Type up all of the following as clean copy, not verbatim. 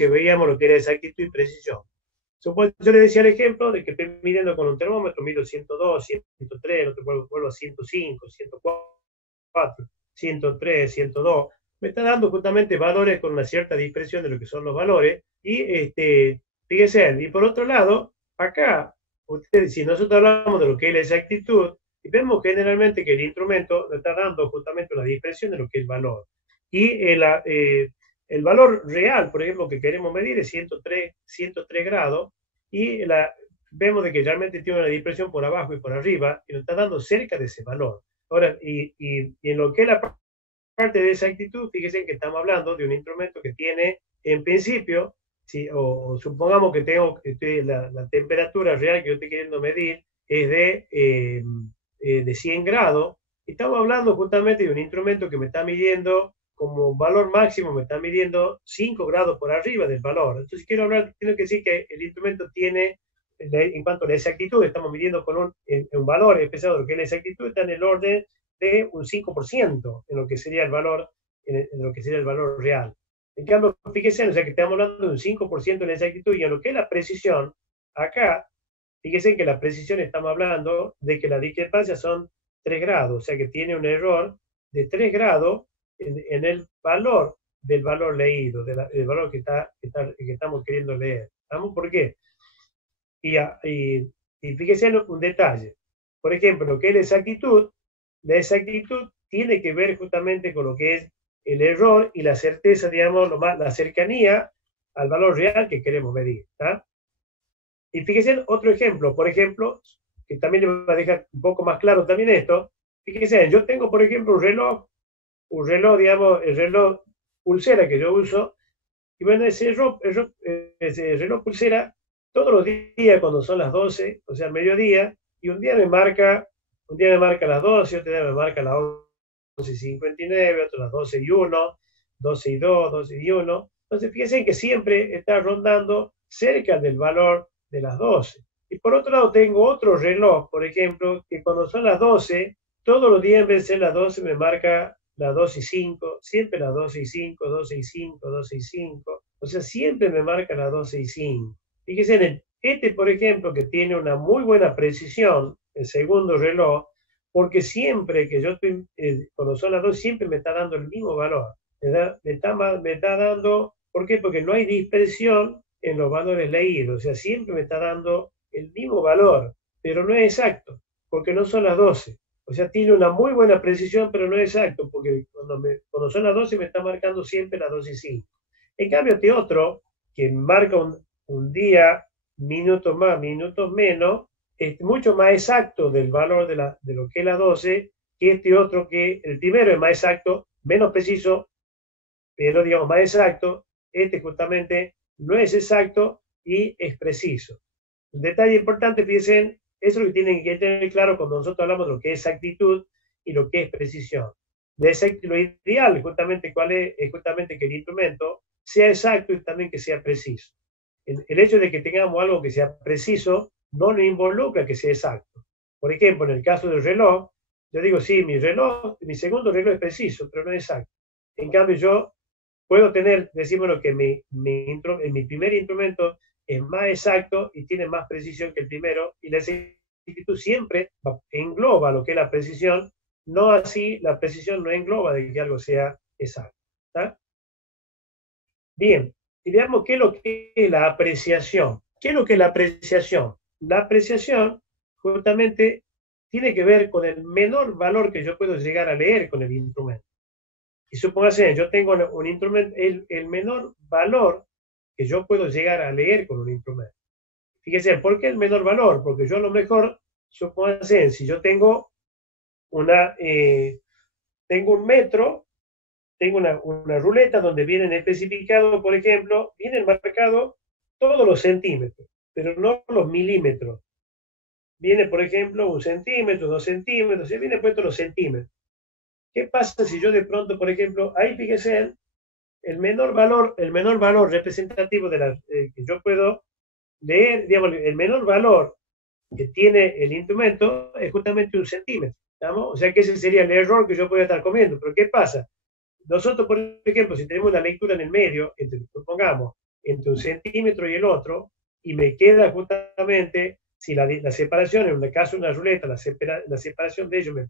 que veíamos lo que era exactitud y precisión. Yo le decía el ejemplo de que estoy midiendo con un termómetro, mido 102, 103, no te vuelvo a 105, 104, 103, 102. Me está dando justamente valores con una cierta dispersión de lo que son los valores. Y fíjese, y por otro lado, acá, si nosotros hablamos de lo que es la exactitud, y vemos generalmente que el instrumento nos está dando justamente una dispersión de lo que es el valor. Y el valor real, por ejemplo, que queremos medir es 103 grados, y vemos de que realmente tiene una dispersión por abajo y por arriba, y nos está dando cerca de ese valor. Ahora, y en lo que es la parte de exactitud, fíjense que estamos hablando de un instrumento que tiene, en principio, si, o supongamos que tengo la temperatura real que yo estoy queriendo medir es de 100 grados, y estamos hablando justamente de un instrumento que me está midiendo como valor máximo, me está midiendo 5 grados por arriba del valor. Entonces quiero decir que el instrumento tiene, en cuanto a la exactitud, estamos midiendo con un valor especial, lo que es la exactitud está en el orden de un 5% en lo que sería el valor, en lo que sería el valor real. En cambio, fíjese, o sea, que estamos hablando de un 5% de la exactitud, y en lo que es la precisión, acá, fíjese que la precisión estamos hablando de que la discrepancia son 3 grados, o sea que tiene un error de 3 grados en el valor del valor leído, del valor que estamos queriendo leer. ¿Vamos? ¿Por qué? Y fíjese en un detalle. Por ejemplo, lo que es la exactitud tiene que ver justamente con lo que es el error y la certeza, digamos, la cercanía al valor real que queremos medir. ¿Tá? Y fíjese en otro ejemplo, por ejemplo, que también le va a dejar un poco más claro también esto. Fíjese, yo tengo, por ejemplo, digamos, el reloj pulsera que yo uso, y bueno, ese reloj pulsera, todos los días cuando son las 12, o sea, al mediodía, y un día me marca las 12, otro día me marca las 11:59, otro las 12:01, 12:02, 12:01. Entonces, fíjense que siempre está rondando cerca del valor de las 12. Y por otro lado, tengo otro reloj, por ejemplo, que cuando son las 12, todos los días en vez de ser las 12 me marca las 12:05, siempre las 12:05, 12:05, 12:05. O sea, siempre me marca las 12:05. Fíjense en por ejemplo, que tiene una muy buena precisión, el segundo reloj, porque siempre que yo estoy, cuando son las 2, siempre me está dando el mismo valor. Me está dando, ¿por qué? Porque no hay dispersión en los valores leídos, o sea, siempre me está dando el mismo valor, pero no es exacto, porque no son las 12. O sea, tiene una muy buena precisión, pero no es exacto, porque cuando son las 12 me está marcando siempre las 12:05. En cambio, este otro, que marca un día, minutos más, minutos menos, es mucho más exacto del valor de lo que es la 12, que este otro, que el primero es más exacto, menos preciso, pero digamos más exacto. Este justamente no es exacto y es preciso. Un detalle importante, fíjense, eso es lo que tienen que tener claro cuando nosotros hablamos de lo que es exactitud y lo que es precisión. Lo ideal justamente, es justamente que el instrumento sea exacto y también que sea preciso. El hecho de que tengamos algo que sea preciso no nos involucra que sea exacto. Por ejemplo, en el caso del reloj, yo digo, sí, mi segundo reloj es preciso, pero no es exacto. En cambio, yo puedo tener, decimos que mi primer instrumento es más exacto y tiene más precisión que el primero, y la exactitud siempre engloba lo que es la precisión, no así la precisión no engloba de que algo sea exacto. ¿Tá? Bien, y veamos qué es lo que es la apreciación. ¿Qué es lo que es la apreciación? La apreciación justamente tiene que ver con el menor valor que yo puedo llegar a leer con el instrumento. Y supóngase, yo tengo un instrumento, el menor valor que yo puedo llegar a leer con un instrumento. Fíjese, ¿por qué el menor valor? Porque yo a lo mejor, supóngase, si yo tengo un metro, tengo una ruleta donde vienen especificados, por ejemplo, vienen marcados todos los centímetros, pero no los milímetros. Viene, por ejemplo, 1 centímetro, 2 centímetros, se viene puesto los centímetros. ¿Qué pasa si yo de pronto, por ejemplo, ahí fíjese, el menor valor representativo que yo puedo leer, digamos, el menor valor que tiene el instrumento es justamente 1 centímetro, ¿estamos? O sea que ese sería el error que yo podría estar comiendo. Pero ¿qué pasa? Nosotros, por ejemplo, si tenemos una lectura en el medio, supongamos, entre un centímetro y el otro, y me queda justamente, si la separación, en el caso de una ruleta, la separación de ellos me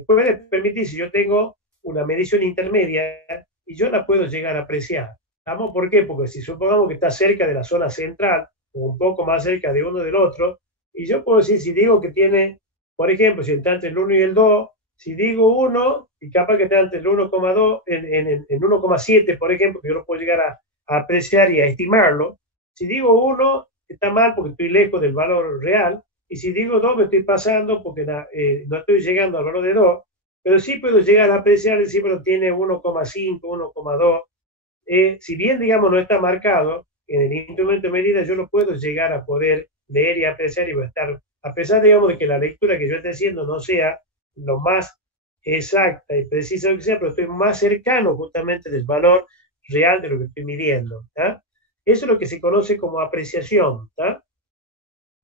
puede permitir, si yo tengo una medición intermedia, y yo la puedo llegar a apreciar. ¿Vamos? ¿Por qué? Porque si supongamos que está cerca de la zona central, o un poco más cerca de uno del otro, y yo puedo decir, si digo que tiene, por ejemplo, si está entre el 1 y el 2, si digo 1, y capaz que está entre el 1,2, en 1,7, por ejemplo, que yo lo puedo llegar a apreciar y a estimarlo, si digo 1, está mal porque estoy lejos del valor real, y si digo 2, me estoy pasando porque no estoy llegando al valor de 2, pero sí puedo llegar a apreciar, decir, pero tiene 1,5, 1,2. Si bien, digamos, no está marcado en el instrumento de medida, yo lo puedo llegar a poder leer y apreciar y va a estar, a pesar, digamos, de que la lectura que yo esté haciendo no sea lo más exacta y precisa que sea, pero estoy más cercano justamente del valor real de lo que estoy midiendo. ¿Tá? Eso es lo que se conoce como apreciación. ¿Tá?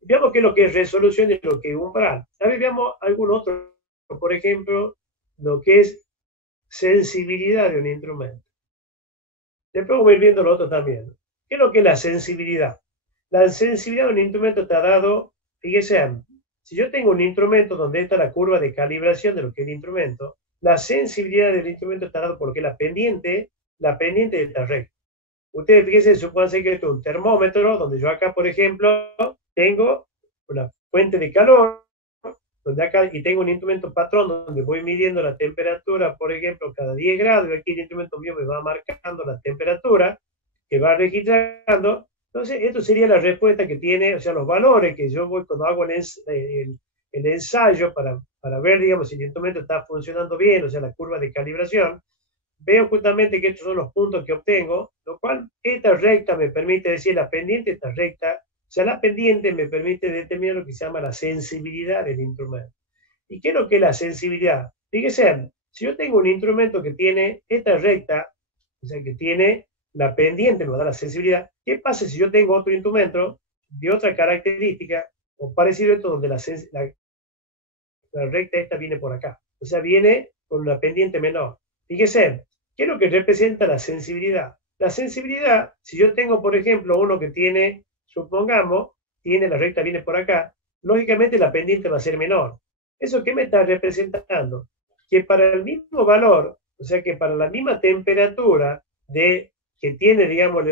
Veamos qué es lo que es resolución y lo que es umbral. Ahora veamos algún otro, por ejemplo, lo que es sensibilidad de un instrumento. Después voy viendo lo otro también. ¿Qué es lo que es la sensibilidad? La sensibilidad de un instrumento está dado, fíjense, si yo tengo un instrumento donde está la curva de calibración de lo que es el instrumento, la sensibilidad del instrumento está dado porque la pendiente está recta. Ustedes fíjense, supónganse que esto es un termómetro, donde yo acá, por ejemplo, tengo una fuente de calor, donde acá, y tengo un instrumento patrón donde voy midiendo la temperatura, por ejemplo, cada 10 grados, y aquí el instrumento mío me va marcando la temperatura, que va registrando. Entonces, esto sería la respuesta que tiene, o sea, los valores que yo voy cuando hago el ensayo para ver, digamos, si el instrumento está funcionando bien, o sea, la curva de calibración, veo justamente que estos son los puntos que obtengo, lo cual esta recta me permite decir la pendiente está recta, o sea, la pendiente me permite determinar lo que se llama la sensibilidad del instrumento. ¿Y qué es lo que es la sensibilidad? Fíjense, si yo tengo un instrumento que tiene esta recta, o sea, que tiene la pendiente, me da la sensibilidad, ¿qué pasa si yo tengo otro instrumento de otra característica o parecido a esto donde la recta esta viene por acá? O sea, viene con una pendiente menor. Fíjese, ¿qué es lo que representa la sensibilidad? La sensibilidad, si yo tengo, por ejemplo, uno que tiene, supongamos, tiene la recta viene por acá, lógicamente la pendiente va a ser menor. ¿Eso qué me está representando? Que para el mismo valor, o sea que para la misma temperatura que tiene, digamos,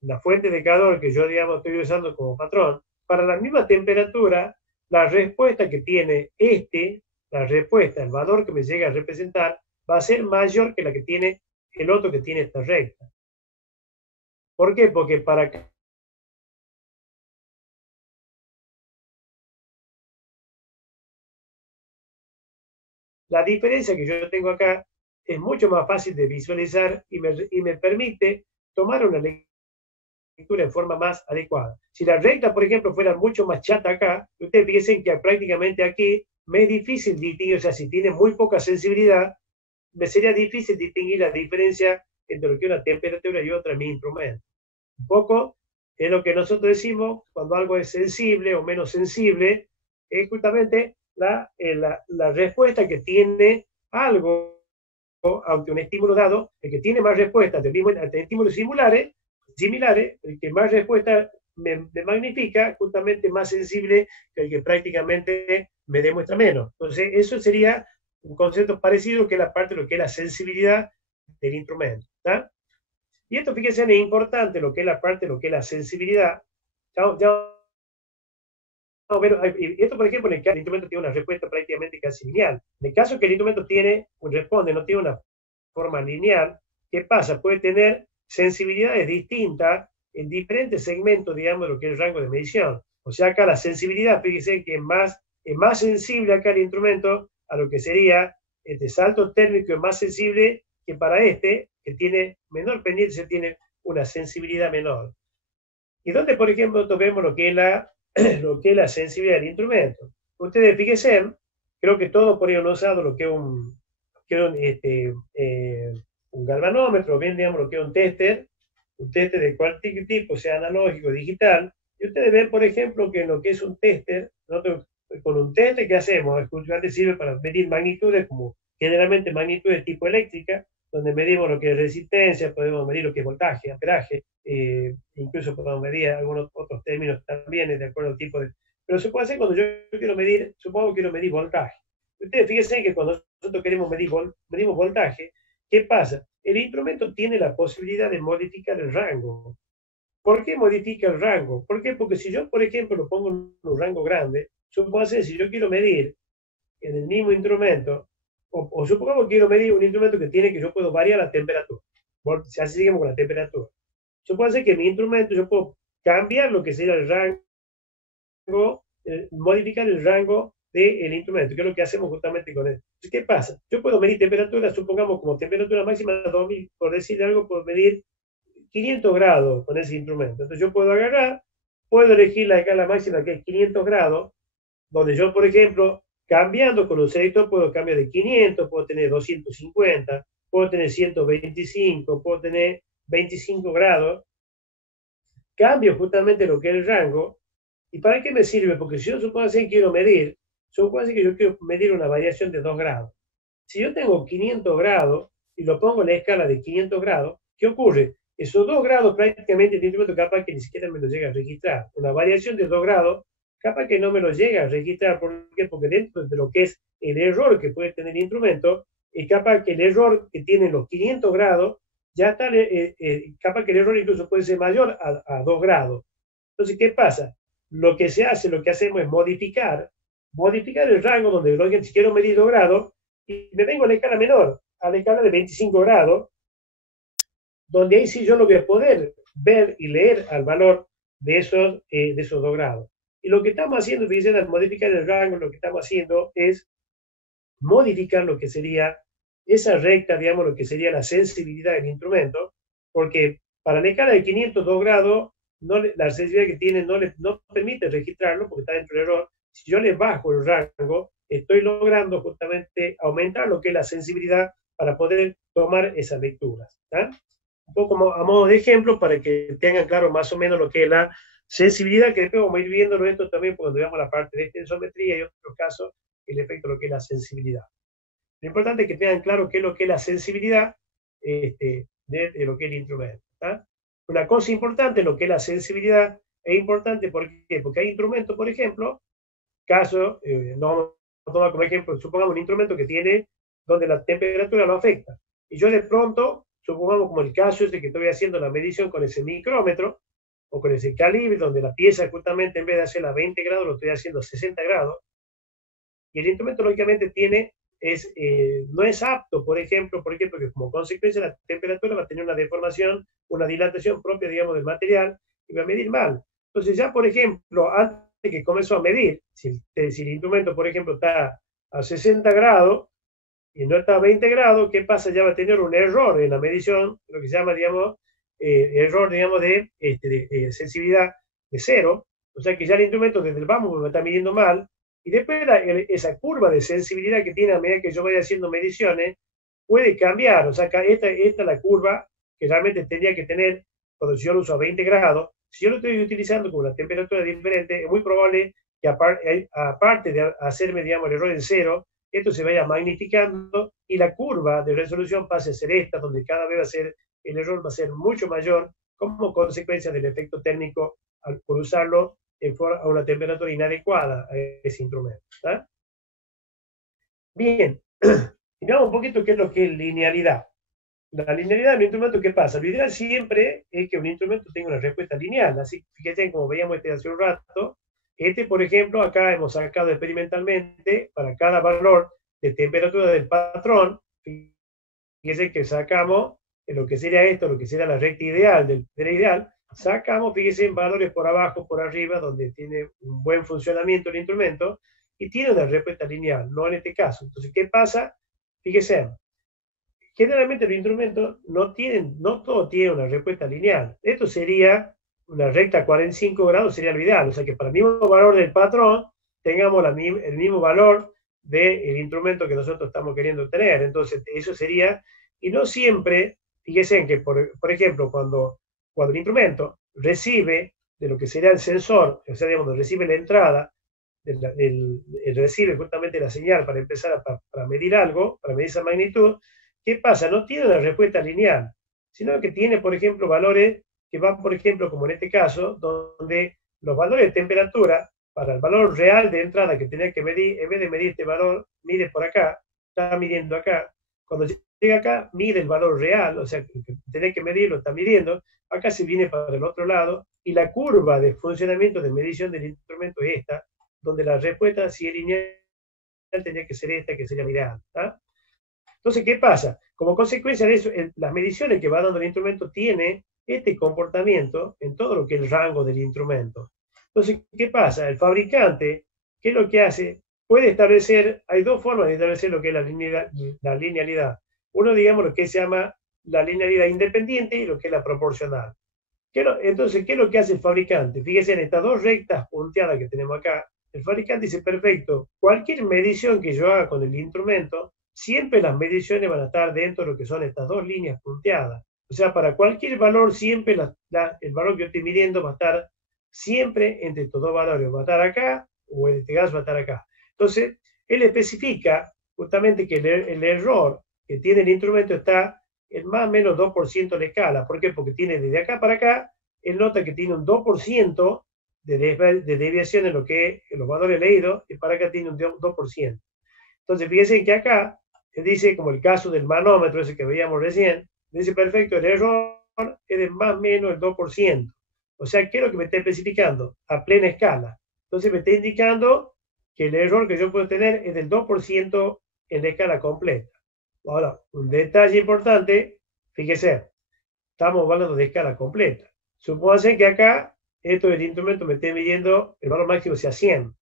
la fuente de calor que yo, digamos, estoy usando como patrón, para la misma temperatura, la respuesta que tiene la respuesta, el valor que me llega a representar, va a ser mayor que la que tiene el otro que tiene esta recta. ¿Por qué? Porque para la diferencia que yo tengo acá es mucho más fácil de visualizar y me permite tomar una lectura en forma más adecuada. Si la recta, por ejemplo, fuera mucho más chata acá, ustedes piensen que prácticamente aquí me es difícil distinguir, o sea, si tiene muy poca sensibilidad, me sería difícil distinguir la diferencia entre lo que es una temperatura y otra en mi instrumento. Un poco es lo que nosotros decimos cuando algo es sensible o menos sensible, es justamente la respuesta que tiene algo ante un estímulo dado, el que tiene más respuestas ante estímulos similares, el que más respuesta me magnifica, justamente más sensible que el que prácticamente me demuestra menos. Entonces, eso sería un concepto parecido que la parte de lo que es la sensibilidad del instrumento. ¿Tá? Y esto, fíjense, es importante lo que es la parte de lo que es la sensibilidad. Ya, esto, por ejemplo, en el caso el instrumento tiene una respuesta prácticamente casi lineal. En el caso que el instrumento responde, no tiene una forma lineal, ¿qué pasa? Puede tener sensibilidades distintas en diferentes segmentos, digamos, de lo que es el rango de medición. O sea, acá la sensibilidad, fíjense que es más sensible acá el instrumento a lo que sería este salto térmico, es más sensible que para este, que tiene menor pendiente, se tiene una sensibilidad menor. ¿Y dónde, por ejemplo, nosotros vemos lo que es lo que es la sensibilidad del instrumento? Ustedes fíjense, creo que todos por ahí han usado lo que es un galvanómetro, bien digamos lo que es un tester de cualquier tipo, sea analógico, digital, y ustedes ven, por ejemplo, que lo que es un tester, nosotros con un tester que hacemos, exclusivamente sirve para medir magnitudes, como generalmente magnitudes tipo eléctrica, donde medimos lo que es resistencia, podemos medir lo que es voltaje, amperaje, incluso podemos medir algunos otros términos también, de acuerdo al tipo de... Pero se puede hacer cuando yo quiero medir, supongo que quiero medir voltaje. Ustedes fíjense que cuando nosotros queremos medimos voltaje, ¿qué pasa? El instrumento tiene la posibilidad de modificar el rango. ¿Por qué modifica el rango? ¿Por qué? Porque si yo, por ejemplo, lo pongo en un rango grande, supongo que si yo quiero medir en el mismo instrumento, o supongamos que quiero medir un instrumento que tiene que yo puedo variar la temperatura. Así seguimos con la temperatura. Supongo que mi instrumento yo puedo cambiar lo que sería el rango, modificar el rango del instrumento, que es lo que hacemos justamente con él. Entonces, ¿qué pasa? Yo puedo medir temperatura, supongamos como temperatura máxima de 2000, por decir algo, puedo medir 500 grados con ese instrumento. Entonces yo puedo agarrar, puedo elegir la escala máxima que es 500 grados, donde yo, por ejemplo, cambiando con un selector, puedo cambiar de 500, puedo tener 250, puedo tener 125, puedo tener 25 grados. Cambio justamente lo que es el rango. ¿Y para qué me sirve? Porque si yo supongo que quiero medir, supongo que yo quiero medir una variación de 2 grados. Si yo tengo 500 grados y lo pongo en la escala de 500 grados, ¿qué ocurre? Esos 2 grados prácticamente el instrumento capaz que ni siquiera me lo llega a registrar. Una variación de 2 grados capaz que no me lo llega a registrar. ¿Por qué? Porque dentro de lo que es el error que puede tener el instrumento, es capaz que el error que tiene los 500 grados, ya está, capaz que el error incluso puede ser mayor a 2 grados. Entonces, ¿qué pasa? Lo que se hace, lo que hacemos es modificar el rango donde si quiero medir 2 grados, y me vengo a la escala menor, a la escala de 25 grados, donde ahí sí yo lo voy a poder ver y leer al valor de esos 2 grados. Y lo que estamos haciendo, fíjense, al modificar el rango, lo que estamos haciendo es modificar lo que sería esa recta, digamos, lo que sería la sensibilidad del instrumento, porque para la escala de 502 grados, la sensibilidad que tiene no permite registrarlo porque está dentro del error. Si yo le bajo el rango, estoy logrando justamente aumentar lo que es la sensibilidad para poder tomar esas lecturas. ¿Tá? Un poco a modo de ejemplo para que tengan claro más o menos lo que es la sensibilidad, que después vamos a ir viendo esto también cuando veamos la parte de tensometría y otros casos, el efecto de lo que es la sensibilidad. Lo importante es que tengan claro qué es lo que es la sensibilidad de lo que es el instrumento. ¿Tá? Una cosa importante, lo que es la sensibilidad, es importante ¿por qué? Porque hay instrumentos, por ejemplo, no vamos a tomar como ejemplo, supongamos un instrumento que tiene donde la temperatura lo afecta. Y yo de pronto, supongamos como el caso es de que estoy haciendo la medición con ese micrómetro o con ese calibre, donde la pieza justamente en vez de hacerla a 20 grados, lo estoy haciendo a 60 grados. Y el instrumento lógicamente no es apto, por ejemplo, porque como consecuencia la temperatura va a tener una deformación, una dilatación propia, digamos, del material y va a medir mal. Entonces ya, por ejemplo, antes de que comenzó a medir, si el instrumento, por ejemplo, está a 60 grados y no está a 20 grados, ¿qué pasa? Ya va a tener un error en la medición, lo que se llama, digamos, error, digamos, de sensibilidad de cero. O sea que ya el instrumento desde el vamos me está midiendo mal. Y después esa curva de sensibilidad que tiene a medida que yo vaya haciendo mediciones puede cambiar. O sea, esta es la curva que realmente tendría que tener cuando yo lo uso a 20 grados. Si yo lo estoy utilizando con una temperatura diferente, es muy probable que aparte de hacerme, digamos, el error en cero, esto se vaya magnificando y la curva de resolución pase a ser esta, donde cada vez el error va a ser mucho mayor como consecuencia del efecto térmico por usarlo a una temperatura inadecuada a ese instrumento. ¿Tá? Bien, miramos un poquito qué es lo que es linealidad. La linealidad de un instrumento, ¿qué pasa? Lo ideal siempre es que un instrumento tenga una respuesta lineal. Así, fíjense, como veíamos hace un rato, por ejemplo, acá hemos sacado experimentalmente para cada valor de temperatura del patrón, fíjense que sacamos lo que sería esto, lo que sería la recta ideal del ideal, sacamos, fíjense, valores por abajo, por arriba, donde tiene un buen funcionamiento el instrumento y tiene una respuesta lineal, no en este caso. Entonces, ¿qué pasa? Fíjense, generalmente los instrumentos no todo tiene una respuesta lineal. Esto sería una recta a 45 grados, sería lo ideal. O sea que para el mismo valor del patrón tengamos el mismo valor del instrumento que nosotros estamos queriendo tener. Entonces, eso sería, y no siempre, fíjense que, por ejemplo, cuando el instrumento recibe de lo que sería el sensor, o sea, digamos, recibe la entrada, recibe justamente la señal para empezar para medir algo, para medir esa magnitud, ¿qué pasa? No tiene una respuesta lineal, sino que tiene, por ejemplo, valores que van, por ejemplo, como en este caso, donde los valores de temperatura, para el valor real de entrada que tenés que medir, en vez de medir este valor, mide por acá, está midiendo acá. Cuando llega acá, mide el valor real, o sea, que tenés que medirlo, está midiendo. Acá se viene para el otro lado, y la curva de funcionamiento de medición del instrumento es esta, donde la respuesta, si es lineal, tendría que ser esta, que sería mirada. ¿Tá? Entonces, ¿qué pasa? Como consecuencia de eso, las mediciones que va dando el instrumento tiene este comportamiento en todo lo que es el rango del instrumento. Entonces, ¿qué pasa? El fabricante, ¿qué es lo que hace? Puede establecer, hay dos formas de establecer lo que es la linealidad. Uno, digamos, lo que se llama la linealidad independiente y lo que es la proporcional. Entonces, ¿qué es lo que hace el fabricante? Fíjense en estas dos rectas punteadas que tenemos acá. El fabricante dice, perfecto, cualquier medición que yo haga con el instrumento, siempre las mediciones van a estar dentro de lo que son estas dos líneas punteadas. O sea, para cualquier valor, siempre el valor que yo estoy midiendo va a estar siempre entre estos dos valores. Va a estar acá o en este caso va a estar acá. Entonces, él especifica justamente que el error que tiene el instrumento está en más o menos 2% de escala. ¿Por qué? Porque tiene desde acá para acá, él nota que tiene un 2% de deviación en lo que en los valores leídos, y para acá tiene un 2%. Entonces, fíjense que acá dice, como el caso del manómetro ese que veíamos recién, dice, perfecto, el error es de más o menos el 2%. O sea, ¿qué es lo que me está especificando? A plena escala. Entonces, me está indicando que el error que yo puedo tener es del 2% en la escala completa. Ahora, un detalle importante, fíjese, estamos hablando de escala completa. Supónganse que acá, esto del instrumento me esté midiendo el valor máximo sea 100.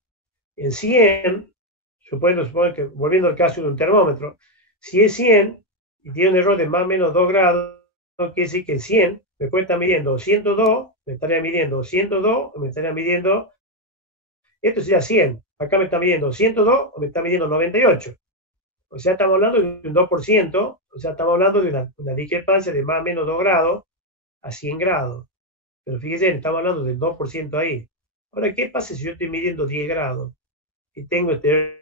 En 100, supongo que, volviendo al caso de un termómetro, si es 100 y tiene un error de más o menos 2 grados, quiere decir que en 100 me puede estar midiendo 102, me estaría midiendo 102, me estaría midiendo, esto sería 100, acá me está midiendo 102 o me está midiendo 98. O sea, estamos hablando de un 2%, o sea, estamos hablando de una discrepancia de más o menos 2 grados a 100 grados. Pero fíjense, estamos hablando del 2% ahí. Ahora, ¿qué pasa si yo estoy midiendo 10 grados y tengo este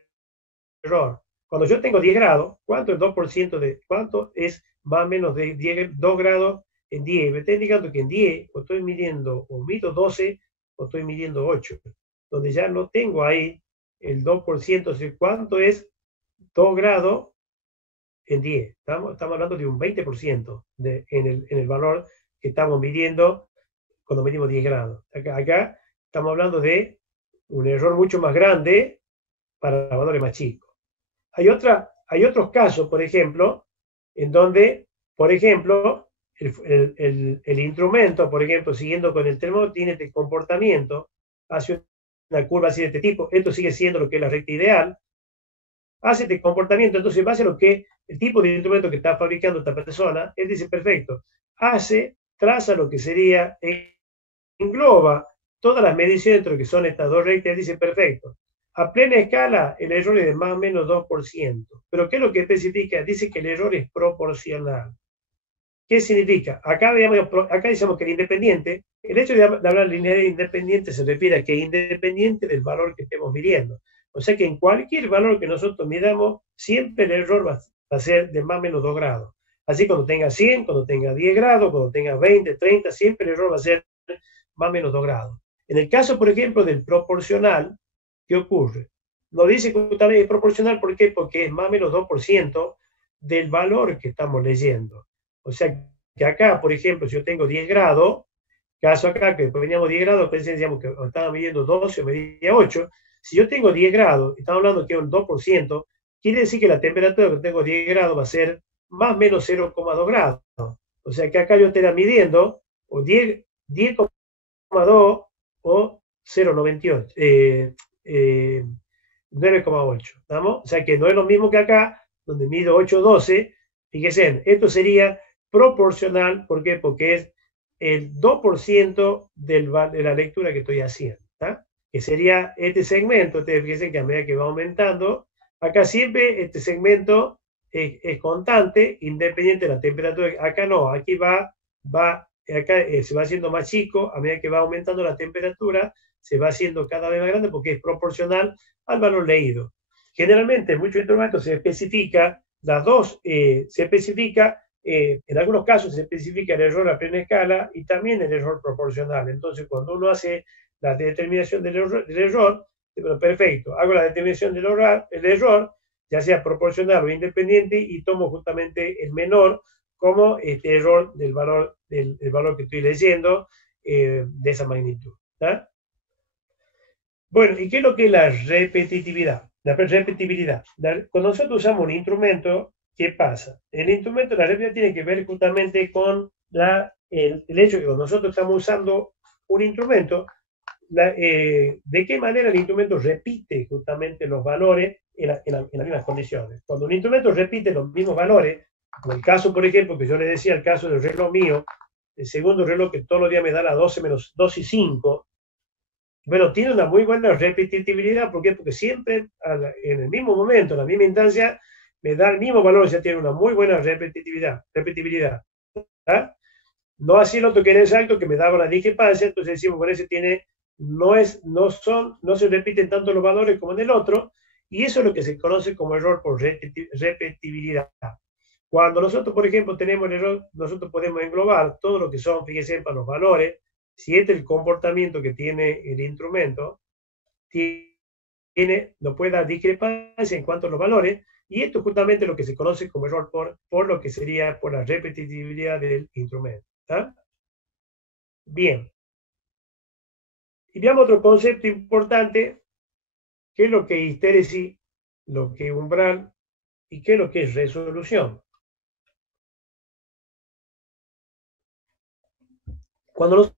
error? Cuando yo tengo 10 grados, ¿cuánto es 2% de cuánto es más o menos de 2 grados en 10? Me está indicando que en 10 o estoy midiendo, o mido 12, o estoy midiendo 8, donde ya no tengo ahí el 2%, o sea, ¿cuánto es 2 grados en 10? Estamos hablando de un 20% en el valor que estamos midiendo cuando medimos 10 grados. Acá estamos hablando de un error mucho más grande para valores más chicos. Hay otros casos, por ejemplo, en donde, por ejemplo, el instrumento, por ejemplo, siguiendo con el termómetro, tiene este comportamiento, hace una curva así de este tipo, esto sigue siendo lo que es la recta ideal, hace este comportamiento, entonces en base a lo que el tipo de instrumento que está fabricando esta persona, él dice, perfecto, traza lo que sería, engloba todas las mediciones entre lo que son estas dos rectas, él dice, perfecto, a plena escala el error es de más o menos 2%, pero ¿qué es lo que especifica? Dice que el error es proporcional. ¿Qué significa? Acá decimos que el independiente, el hecho de hablar de linealidad independiente se refiere a que es independiente del valor que estemos midiendo. O sea que en cualquier valor que nosotros midamos, siempre el error va a ser de más o menos 2 grados. Así cuando tenga 100, cuando tenga 10 grados, cuando tenga 20, 30, siempre el error va a ser más o menos 2 grados. En el caso, por ejemplo, del proporcional, ¿qué ocurre? Nos dice que tal vez es proporcional, ¿por qué? Porque es más o menos 2% del valor que estamos leyendo. O sea, que acá, por ejemplo, si yo tengo 10 grados, caso acá que poníamos 10 grados, decíamos que estaba midiendo 12 o medía 8, si yo tengo 10 grados, estamos hablando que es un 2%, quiere decir que la temperatura que tengo 10 grados va a ser más o menos 0,2 grados. O sea que acá yo estaría midiendo o 10,2 o 0,98. 9,8. ¿Estamos? O sea que no es lo mismo que acá, donde mido 8,12. Fíjense, esto sería proporcional. ¿Por qué? Porque es el 2% de la lectura que estoy haciendo. ¿Tá? Que sería este segmento. Ustedes fíjense que a medida que va aumentando, acá siempre este segmento es constante, independiente de la temperatura. Acá no, aquí acá se va haciendo más chico, a medida que va aumentando la temperatura, se va haciendo cada vez más grande porque es proporcional al valor leído. Generalmente en muchos instrumentos se especifica las dos se especifica, en algunos casos se especifica el error a plena escala y también el error proporcional. Entonces, cuando uno hace la determinación del error, bueno, perfecto, hago la determinación del error, ya sea proporcional o independiente, y tomo justamente el menor como este error del valor que estoy leyendo de esa magnitud. ¿Tá? Bueno, ¿y qué es lo que es la repetitividad? La repetibilidad. Cuando nosotros usamos un instrumento, ¿qué pasa? El instrumento, la repetibilidad tiene que ver justamente con el hecho de que cuando nosotros estamos usando un instrumento, de qué manera el instrumento repite justamente los valores en las mismas condiciones. Cuando un instrumento repite los mismos valores, como el caso, por ejemplo, que yo le decía, el caso del reloj mío, el segundo reloj que todos los días me da las 12 menos 2 y 5, bueno, tiene una muy buena repetitividad. ¿Por qué? Porque siempre en el mismo momento, en la misma instancia, me da el mismo valor, ya tiene una muy buena repetibilidad. ¿Tá? No así el otro que era exacto, que me daba una discrepancia, entonces decimos, bueno, ese tiene, no se repiten tanto los valores como en el otro, y eso es lo que se conoce como error por repetibilidad. Cuando nosotros, por ejemplo, tenemos el error, nosotros podemos englobar todo lo que son, fíjense, para los valores, si este es el comportamiento que tiene el instrumento, no puede dar discrepancia en cuanto a los valores, y esto es justamente lo que se conoce como error por lo que sería por la repetitividad del instrumento. ¿Tá? Bien. Y veamos otro concepto importante, que es lo que es histéresis, lo que es umbral y qué es lo que es resolución. Cuando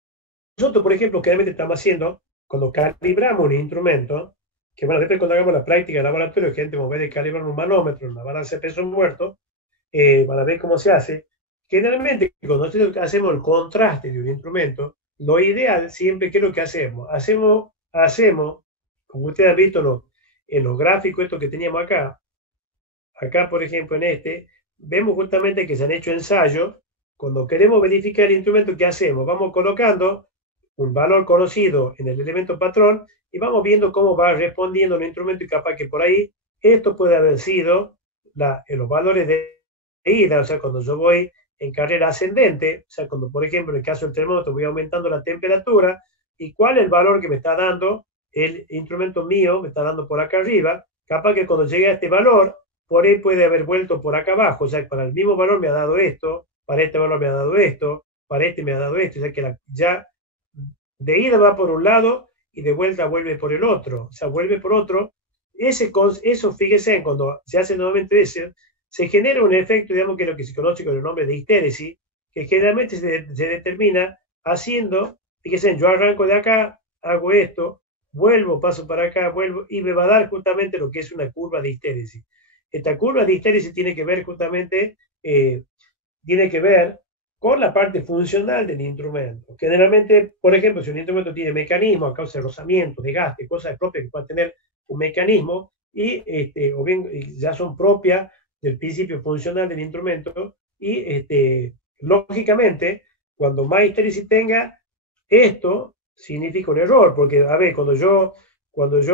nosotros, por ejemplo, generalmente estamos haciendo, cuando calibramos un instrumento, que bueno, después cuando hagamos la práctica de laboratorio, gente va a ver de calibrar un manómetro, una balanza de peso muerto, para ver cómo se hace. Generalmente, cuando nosotros hacemos el contraste de un instrumento, lo ideal siempre, ¿qué es lo que hacemos? Como ustedes han visto en los gráficos estos que teníamos acá, por ejemplo, en vemos justamente que se han hecho ensayos. Cuando queremos verificar el instrumento, ¿qué hacemos? Vamos colocando un valor conocido en el elemento patrón y vamos viendo cómo va respondiendo el instrumento, y capaz que por ahí esto puede haber sido los valores de ida, o sea, cuando yo voy en carrera ascendente, o sea, cuando, por ejemplo, en el caso del termómetro voy aumentando la temperatura, y cuál es el valor que me está dando el instrumento mío, me está dando por acá arriba, capaz que cuando llegue a este valor, por ahí puede haber vuelto por acá abajo, o sea, para el mismo valor me ha dado esto, para este valor me ha dado esto, para este me ha dado esto, o sea, que ya de ida va por un lado y de vuelta vuelve por el otro, o sea, vuelve por otro. Eso, fíjese, cuando se hace nuevamente ese, se genera un efecto, digamos, que es lo que se conoce con el nombre de histéresis, que generalmente se determina haciendo, fíjense, yo arranco de acá, hago esto, vuelvo, paso para acá, vuelvo, y me va a dar justamente lo que es una curva de histéresis. Esta curva de histéresis tiene que ver justamente, tiene que ver con la parte funcional del instrumento. Generalmente, por ejemplo, si un instrumento tiene mecanismo a causa de rozamiento, desgaste, cosas propias que puede tener un mecanismo, o bien ya son propias del principio funcional del instrumento, y lógicamente, cuando más histéresis tenga, esto significa un error, porque, a ver, cuando yo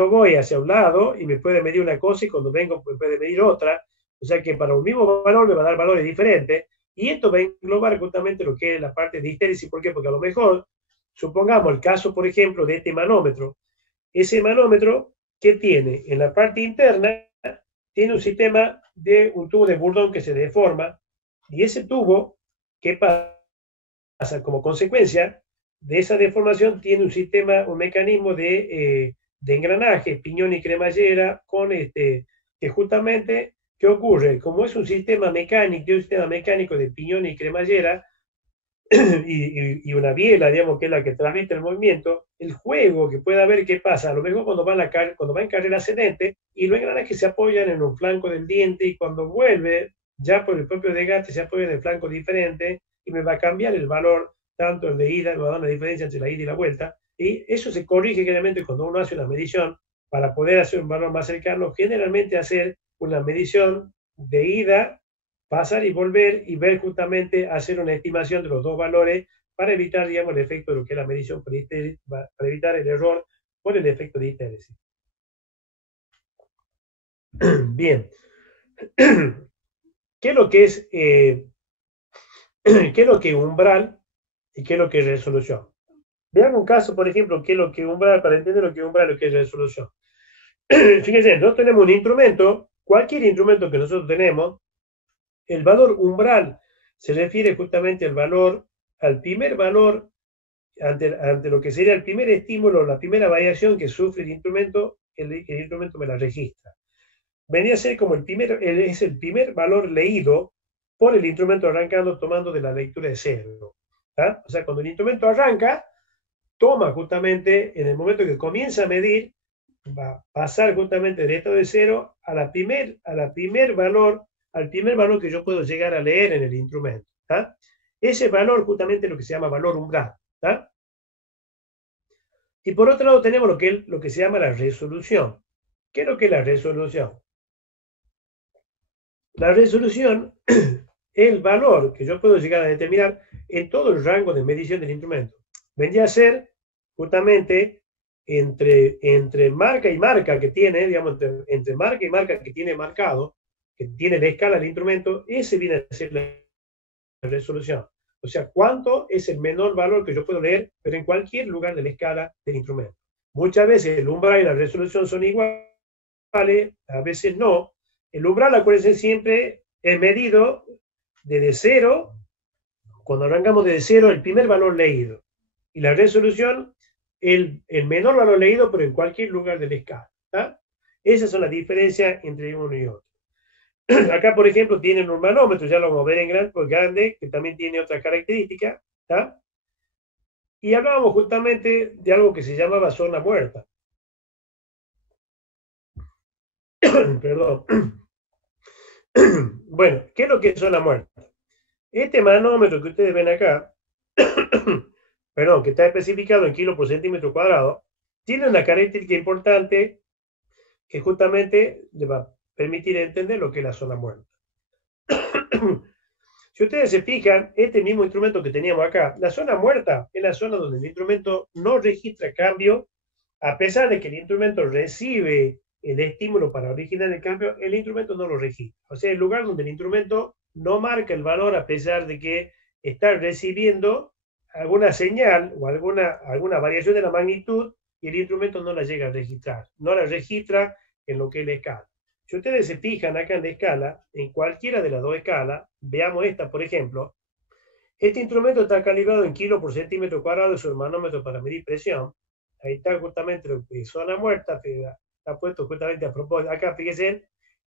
voy hacia un lado y me puede medir una cosa, y cuando vengo me puede medir otra, o sea que para un mismo valor me va a dar valores diferentes, y esto va a englobar justamente lo que es la parte de histéresis. ¿Por qué? Porque a lo mejor, supongamos el caso, por ejemplo, de este manómetro. Ese manómetro, ¿qué tiene? En la parte interna, tiene un sistema de un tubo de Bourdon que se deforma, y ese tubo, ¿qué pasa? Como consecuencia de esa deformación, tiene un sistema, un mecanismo de engranaje, piñón y cremallera, que justamente, ¿qué ocurre? Como es un sistema mecánico de piñón y cremallera, y una biela, digamos, que es la que transmite el movimiento, el juego que puede haber, ¿qué pasa? A lo mejor cuando va en carrera ascendente, y los engranajes se apoyan en un flanco del diente, y cuando vuelve, ya por el propio desgaste, se apoya en el flanco diferente, y me va a cambiar el valor, tanto el de ida, me va a dar una diferencia entre la ida y la vuelta, y eso se corrige generalmente cuando uno hace una medición. Para poder hacer un valor más cercano, generalmente hacer una medición de ida, pasar y volver, y ver justamente, hacer una estimación de los dos valores para evitar, digamos, el efecto de lo que es la medición para evitar el error por el efecto de histéresis. Bien. ¿Qué es lo que es, qué es lo que es umbral y qué es lo que es resolución? Veamos un caso, por ejemplo, qué es lo que es umbral, para entender lo que es umbral y lo que es resolución. Fíjense, nosotros tenemos un instrumento, cualquier instrumento que nosotros tenemos, el valor umbral se refiere justamente al primer valor, ante lo que sería el primer estímulo, la primera variación que sufre el instrumento, el instrumento me la registra. Vendría a ser como es el primer valor leído por el instrumento arrancando, tomando de la lectura de cero. ¿Ah? O sea, cuando el instrumento arranca, toma justamente, en el momento que comienza a medir, va a pasar justamente del estado de cero al primer valor que yo puedo llegar a leer en el instrumento. ¿Tá? Ese valor justamente es lo que se llama valor umbral. ¿Tá? Y por otro lado tenemos lo que se llama la resolución. ¿Qué es lo que es la resolución? La resolución es el valor que yo puedo llegar a determinar en todo el rango de medición del instrumento. Vendría a ser justamente entre marca y marca que tiene, digamos, entre marca y marca que tiene marcado, que tiene la escala del instrumento, ese viene a ser la resolución. O sea, cuánto es el menor valor que yo puedo leer, pero en cualquier lugar de la escala del instrumento. Muchas veces el umbral y la resolución son iguales, a veces no. El umbral, acuérdense, siempre es medido desde cero, cuando arrancamos desde cero, el primer valor leído. Y la resolución, el menor valor leído, pero en cualquier lugar de la escala. ¿Tá? Esas son las diferencias entre uno y otro. Acá, por ejemplo, tienen un manómetro, ya lo vamos a ver en grande, que también tiene otra característica. ¿Tá? Y hablábamos justamente de algo que se llamaba zona muerta. Perdón. Bueno, ¿qué es lo que es zona muerta? Este manómetro que ustedes ven acá, perdón, que está especificado en kilos por centímetro cuadrado, tiene una característica importante que justamente le va a permitir entender lo que es la zona muerta. Si ustedes se fijan, este mismo instrumento que teníamos acá, la zona muerta es la zona donde el instrumento no registra cambio, a pesar de que el instrumento recibe el estímulo para originar el cambio, el instrumento no lo registra. O sea, el lugar donde el instrumento no marca el valor a pesar de que está recibiendo alguna señal o alguna variación de la magnitud y el instrumento no la llega a registrar. No la registra en lo que es la escala. Si ustedes se fijan acá en la escala, en cualquiera de las dos escalas, veamos esta, por ejemplo, este instrumento está calibrado en kilos por centímetro cuadrado, es un manómetro para medir presión. Ahí está justamente lo que es zona muerta, está puesto justamente a propósito. Acá, fíjense,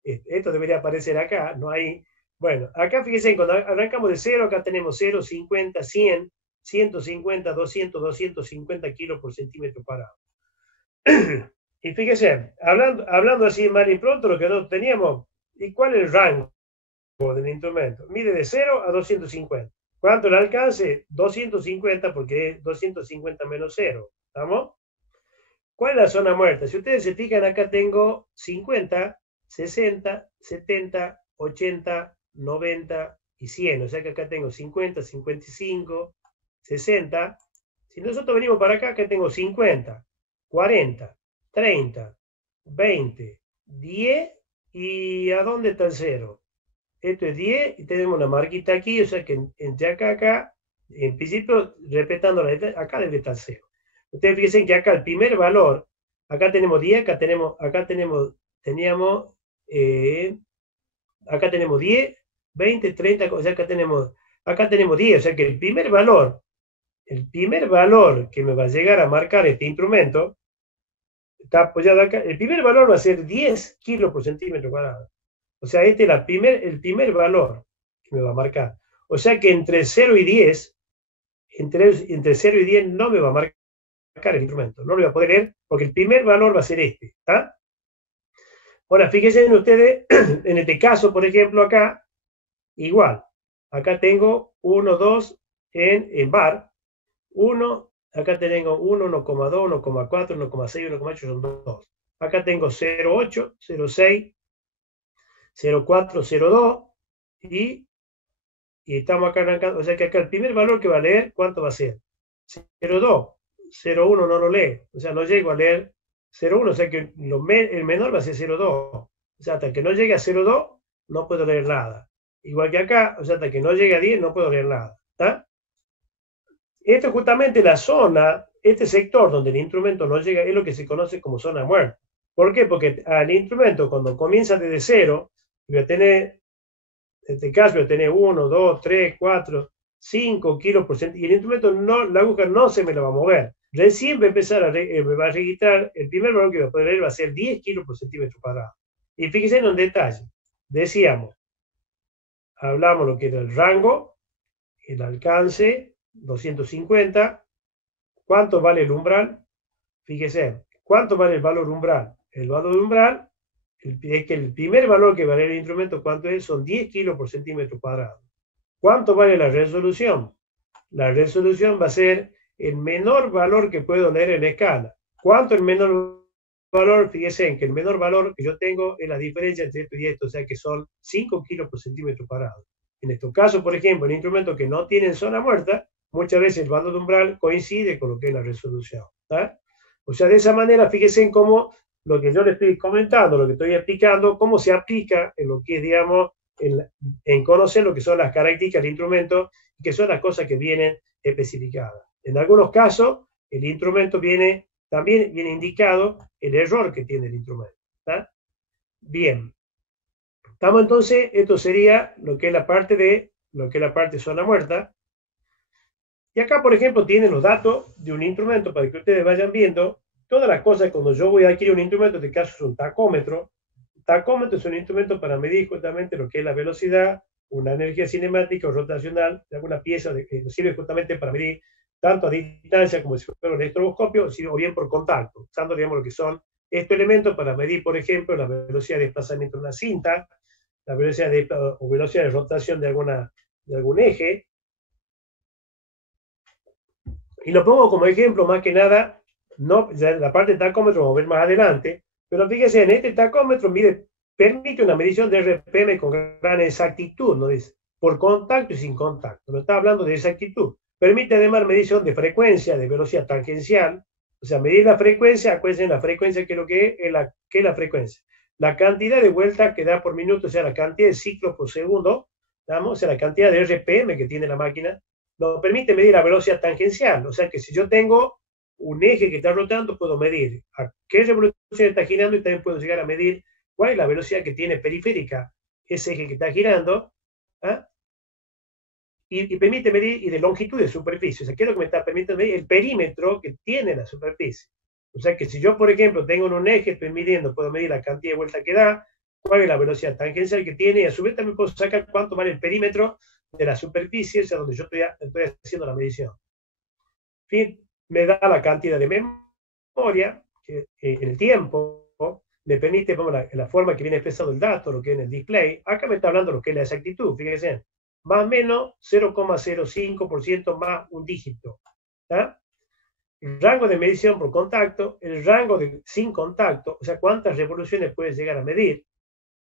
esto debería aparecer acá, no hay. Bueno, acá fíjense, cuando arrancamos de cero, acá tenemos 0, 50, 100, 150, 200, 250 kilos por centímetro cuadrado. Y fíjense, hablando así mal y pronto, lo que no teníamos, ¿y cuál es el rango del instrumento? Mide de 0 a 250. ¿Cuánto le alcance? 250 porque es 250 menos 0. ¿Estamos? ¿Cuál es la zona muerta? Si ustedes se fijan, acá tengo 50, 60, 70, 80, 90 y 100. O sea que acá tengo 50, 55, 60. Si nosotros venimos para acá, acá tengo 50, 40, 30, 20, 10 y ¿a dónde está el 0? Esto es 10 y tenemos una marquita aquí, o sea que entre acá, en principio, respetando la letra, acá debe estar 0. Ustedes fíjense que acá el primer valor, acá tenemos 10, acá tenemos 10, 20, 30, o sea, acá tenemos 10, o sea que el primer valor que me va a llegar a marcar este instrumento, está apoyado acá, el primer valor va a ser 10 kilos por centímetro cuadrado. O sea, este es el primer valor que me va a marcar. O sea que entre 0 y 10, entre 0 y 10 no me va a marcar el instrumento. No lo voy a poder leer porque el primer valor va a ser este. ¿Está? Ahora, fíjense en ustedes, en este caso, por ejemplo, acá, igual. Acá tengo 1, 2 en bar. 1, acá tengo 1, 1,2, 1,4, 1,6, 1,8 son 2. Acá tengo 0,8, 0,6, 0,4, 0,2 y estamos acá arrancando. O sea que acá el primer valor que va a leer, ¿cuánto va a ser? 0,2, 0,1 no lo lee. O sea, no llego a leer 0,1, o sea que el menor va a ser 0,2. O sea, hasta que no llegue a 0,2 no puedo leer nada. igual que acá, o sea, hasta que no llegue a 10 no puedo leer nada. ¿Está? Esto es justamente la zona, este sector donde el instrumento no llega, es lo que se conoce como zona muerta. ¿Por qué? Porque al instrumento, cuando comienza desde cero, voy a tener, en este caso, voy a tener 1, 2, 3, 4, 5 kilos por centímetro, y el instrumento, no, la aguja no se me la va a mover. Recién va a empezar me va a registrar, el primer valor que va a poder leer va a ser 10 kilos por centímetro cuadrado. Y fíjense en un detalle. Decíamos, hablamos lo que era el rango, el alcance, 250. ¿Cuánto vale el umbral? Fíjese, ¿cuánto vale el valor umbral? El valor umbral es que el primer valor que vale el instrumento, ¿cuánto es? Son 10 kilos por centímetro cuadrado. ¿Cuánto vale la resolución? La resolución va a ser el menor valor que puedo leer en escala. ¿Cuánto el menor valor? Fíjese en que el menor valor que yo tengo es la diferencia entre esto y esto, o sea que son 5 kilos por centímetro cuadrado. En estos casos, por ejemplo, en instrumentos que no tienen zona muerta, muchas veces el valor de umbral coincide con lo que es la resolución. ¿Tá? O sea, de esa manera, fíjense en cómo lo que yo le estoy comentando, lo que estoy explicando, cómo se aplica en lo que es, digamos, en conocer lo que son las características del instrumento y que son las cosas que vienen especificadas. En algunos casos, el instrumento también viene indicado el error que tiene el instrumento. ¿Tá? Bien. Estamos entonces, esto sería lo que es la parte de zona muerta. Y acá, por ejemplo, tienen los datos de un instrumento para que ustedes vayan viendo todas las cosas cuando yo voy a adquirir un instrumento, en este caso es un tacómetro. El tacómetro es un instrumento para medir justamente lo que es la velocidad, una energía cinemática o rotacional de alguna pieza que nos sirve justamente para medir tanto a distancia como si fuera un estroboscopio, o bien por contacto, usando, digamos, lo que son estos elementos para medir, por ejemplo, la velocidad de desplazamiento de una cinta, la velocidad o velocidad de rotación de algún eje. Y lo pongo como ejemplo, más que nada, no, ya la parte del tacómetro vamos a ver más adelante, pero fíjense, en este tacómetro permite una medición de RPM con gran exactitud, ¿no? Dice, por contacto y sin contacto. No está hablando de exactitud. Permite además medición de frecuencia, de velocidad tangencial, o sea, medir la frecuencia, acuérdense la frecuencia, que es lo que es la frecuencia. La cantidad de vueltas que da por minuto, o sea, la cantidad de ciclos por segundo, ¿vamos? O sea, la cantidad de RPM que tiene la máquina, nos permite medir la velocidad tangencial. O sea, que si yo tengo un eje que está rotando, puedo medir a qué revolución está girando y también puedo llegar a medir cuál es la velocidad que tiene periférica ese eje que está girando. ¿Ah? Y permite medir y de longitud de superficie. O sea, ¿qué es lo que me está permitiendo medir? El perímetro que tiene la superficie. O sea, que si yo, por ejemplo, tengo en un eje, estoy midiendo, puedo medir la cantidad de vueltas que da, cuál es la velocidad tangencial que tiene, y a su vez también puedo sacar cuánto vale el perímetro de la superficie, o sea, donde yo estoy haciendo la medición. En fin, me da la cantidad de memoria, que en el tiempo, me permite, la forma que viene expresado el dato, lo que es en el display. Acá me está hablando lo que es la exactitud, fíjense, más o menos 0,05% más un dígito. ¿Tá? El rango de medición por contacto, el rango sin contacto, o sea, cuántas revoluciones puedes llegar a medir.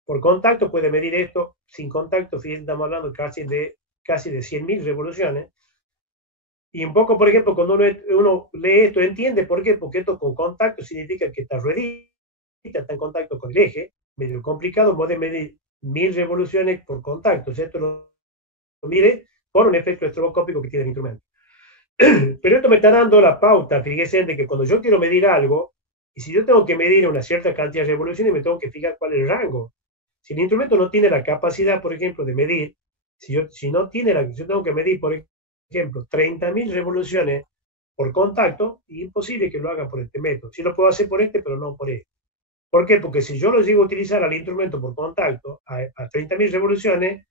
Por contacto puede medir esto, sin contacto, fíjense, estamos hablando casi de 100.000 revoluciones. Y un poco, por ejemplo, cuando uno lee esto, entiende por qué, porque esto con contacto significa que esta ruedita está en contacto con el eje, medio complicado, puede medir 1.000 revoluciones por contacto, o sea, esto lo mide por un efecto estroboscópico que tiene el instrumento. Pero esto me está dando la pauta, fíjense, de que cuando yo quiero medir algo, y si yo tengo que medir una cierta cantidad de revoluciones, me tengo que fijar cuál es el rango. Si el instrumento no tiene la capacidad, por ejemplo, de medir, si no tiene yo tengo que medir, por ejemplo, 30.000 revoluciones por contacto, y imposible que lo haga por este método. Sí lo puedo hacer por este, pero no por este. ¿Por qué? Porque si yo lo llego a utilizar al instrumento por contacto a 30.000 revoluciones,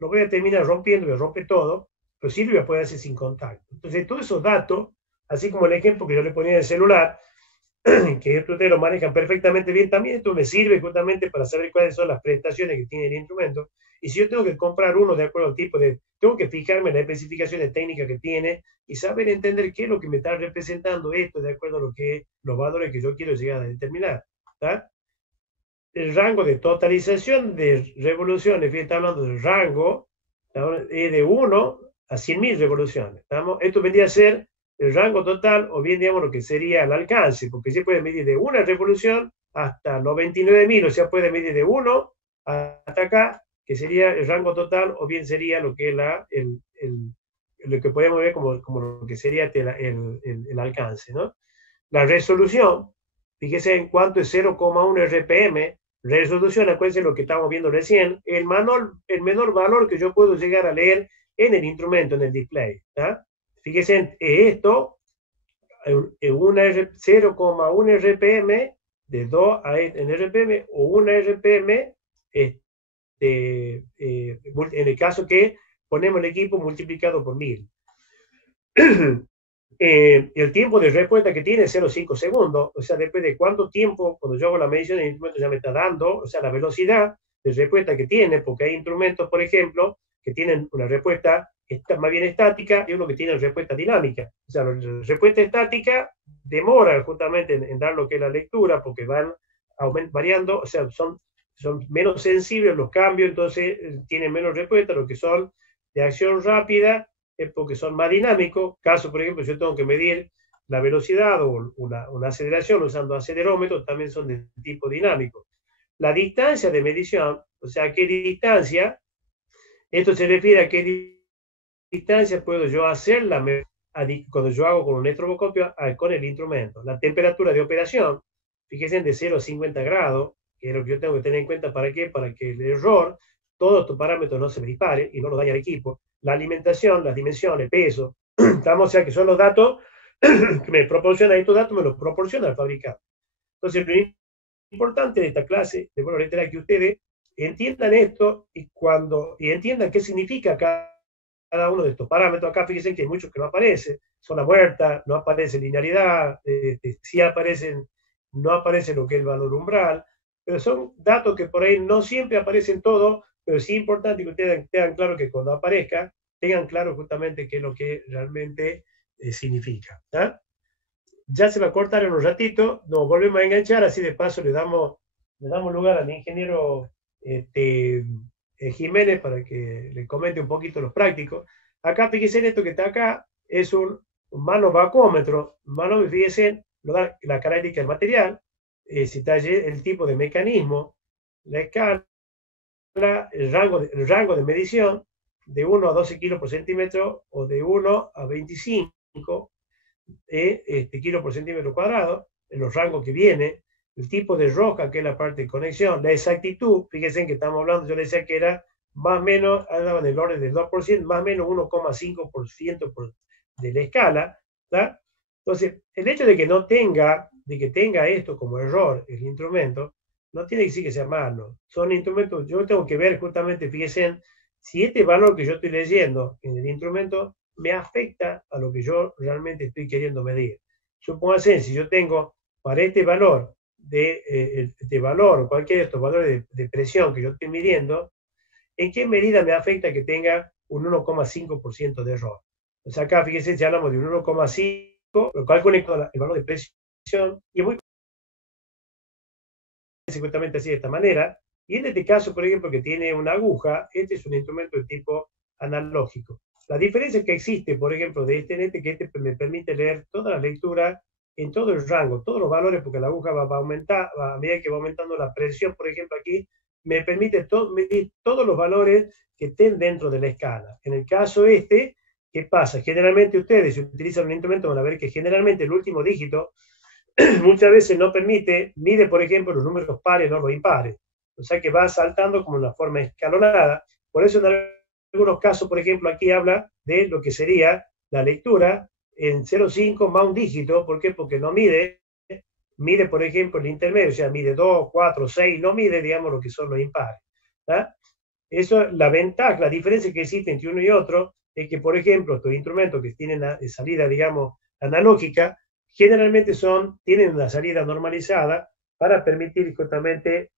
lo voy a terminar rompiendo, me rompe todo, pero sí lo voy a poder hacer sin contacto. Entonces, todos esos datos, así como el ejemplo que yo le ponía en el celular, que ustedes lo manejan perfectamente bien, también esto me sirve justamente para saber cuáles son las prestaciones que tiene el instrumento. Y si yo tengo que comprar uno de acuerdo al tipo tengo que fijarme en las especificaciones técnicas que tiene y saber entender qué es lo que me está representando esto de acuerdo a los valores que yo quiero llegar a determinar. ¿Tá? El rango de totalización de revoluciones, fíjate, está hablando del rango, es de 1 a 100.000 revoluciones. Esto vendría a ser el rango total, o bien, digamos, lo que sería el alcance, porque se puede medir de una revolución hasta 99.000, o sea, puede medir de 1 hasta acá, que sería el rango total, o bien sería lo que es lo que podemos ver como lo que sería el alcance, ¿no? La resolución, fíjese en cuánto es 0,1 RPM, resolución, acuérdense lo que estamos viendo recién, el menor valor que yo puedo llegar a leer en el instrumento, en el display. ¿Tá? Fíjese en esto, 0,1 RPM, de 2 en RPM, o 1 RPM, en el caso que ponemos el equipo multiplicado por 1000. El tiempo de respuesta que tiene es 0,5 segundos, o sea, depende de cuánto tiempo, cuando yo hago la medición, el instrumento ya me está dando, o sea, la velocidad de respuesta que tiene, porque hay instrumentos, por ejemplo, que tienen una respuesta más bien estática y uno que tiene respuesta dinámica. O sea, la respuesta estática demora justamente en dar lo que es la lectura, porque van variando, o sea, son menos sensibles los cambios, entonces tienen menos respuesta, lo que son de acción rápida, porque son más dinámicos. Caso, por ejemplo, yo tengo que medir la velocidad o una aceleración usando acelerómetro, también son de tipo dinámico. La distancia de medición, o sea, qué distancia, esto se refiere a qué distancia puedo yo hacer cuando yo hago con un estroboscopio con el instrumento. La temperatura de operación, fíjense, de 0 a 50 grados, que es lo que yo tengo que tener en cuenta. ¿Para qué? Para que el error, todos estos parámetros no se me disparen y no lo dañe al equipo. La alimentación, las dimensiones, peso, estamos, o sea, que son los datos que me proporcionan, estos datos me los proporciona el fabricante. Entonces, lo importante de esta clase de vuelo lateral es que ustedes entiendan esto y entiendan qué significa cada uno de estos parámetros. Acá fíjense que hay muchos que no aparecen, zona muerta, no aparece linealidad, sí aparecen, no aparece lo que es el valor umbral, pero son datos que por ahí no siempre aparecen todos, pero sí es importante que ustedes tengan claro que cuando aparezca, tengan claro justamente qué es lo que realmente significa. ¿Ah? Ya se va a cortar en un ratito, nos volvemos a enganchar, así de paso le damos lugar al ingeniero Jiménez para que le comente un poquito los prácticos. Acá, fíjense en esto que está acá, es un manovacómetro. Fíjense, lo da la característica del material, si está el tipo de mecanismo, la escala, el rango de medición, de 1 a 12 kilos por centímetro o de 1 a 25 kilos por centímetro cuadrado, en los rangos que viene, el tipo de rosca, que es la parte de conexión, la exactitud, fíjense que estamos hablando, yo le decía que era más o menos, andaba en el orden del 2%, más o menos 1,5% de la escala. ¿tá? Entonces, el hecho de que tenga esto como error el instrumento, no tiene que decir que sea malo. Son instrumentos, yo tengo que ver justamente, fíjense, si este valor que yo estoy leyendo en el instrumento me afecta a lo que yo realmente estoy queriendo medir. Supóngase, si yo tengo para este valor de valor o cualquiera de estos valores de presión que yo estoy midiendo, ¿en qué medida me afecta que tenga un 1,5% de error? O sea, acá fíjense, si hablamos de un 1,5, lo cual conecta el valor de presión, y es muy justamente así de esta manera. Y en este caso, por ejemplo, que tiene una aguja, este es un instrumento de tipo analógico. La diferencia que existe, por ejemplo, de este, que este me permite leer toda la lectura en todo el rango, todos los valores, porque la aguja va a aumentar, a medida que va aumentando la presión, por ejemplo, aquí, me permite medir todos los valores que estén dentro de la escala. En el caso ¿qué pasa? Generalmente ustedes, si utilizan un instrumento, van a ver que generalmente el último dígito muchas veces no mide, por ejemplo, los números pares, no los impares. O sea que va saltando como una forma escalonada. Por eso en algunos casos, por ejemplo, aquí habla de lo que sería la lectura en 0,5 más un dígito. ¿Por qué? Porque no mide, por ejemplo, el intermedio, o sea, mide 2, 4, 6, no mide, digamos, lo que son los impares. ¿tá? Eso, la ventaja, la diferencia que existe entre uno y otro, es que, por ejemplo, estos instrumentos que tienen salida, digamos, analógica, generalmente tienen una salida normalizada para permitir justamente,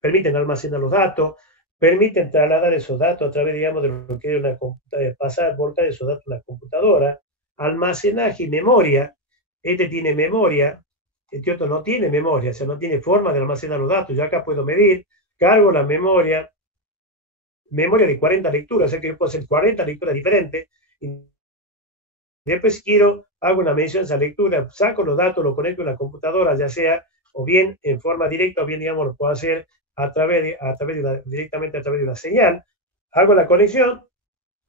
permiten almacenar los datos, permiten trasladar esos datos a través, digamos, de lo que es pasar, volcar esos datos a una computadora, almacenaje y memoria. Este tiene memoria, este otro no tiene memoria, o sea, no tiene forma de almacenar los datos. Yo acá puedo medir, cargo la memoria de 40 lecturas, o sea que yo puedo hacer 40 lecturas diferentes, y después hago una mención a esa lectura, saco los datos, lo conecto a la computadora, ya sea o bien en forma directa o bien, digamos, lo puedo hacer directamente a través de una señal, hago la conexión,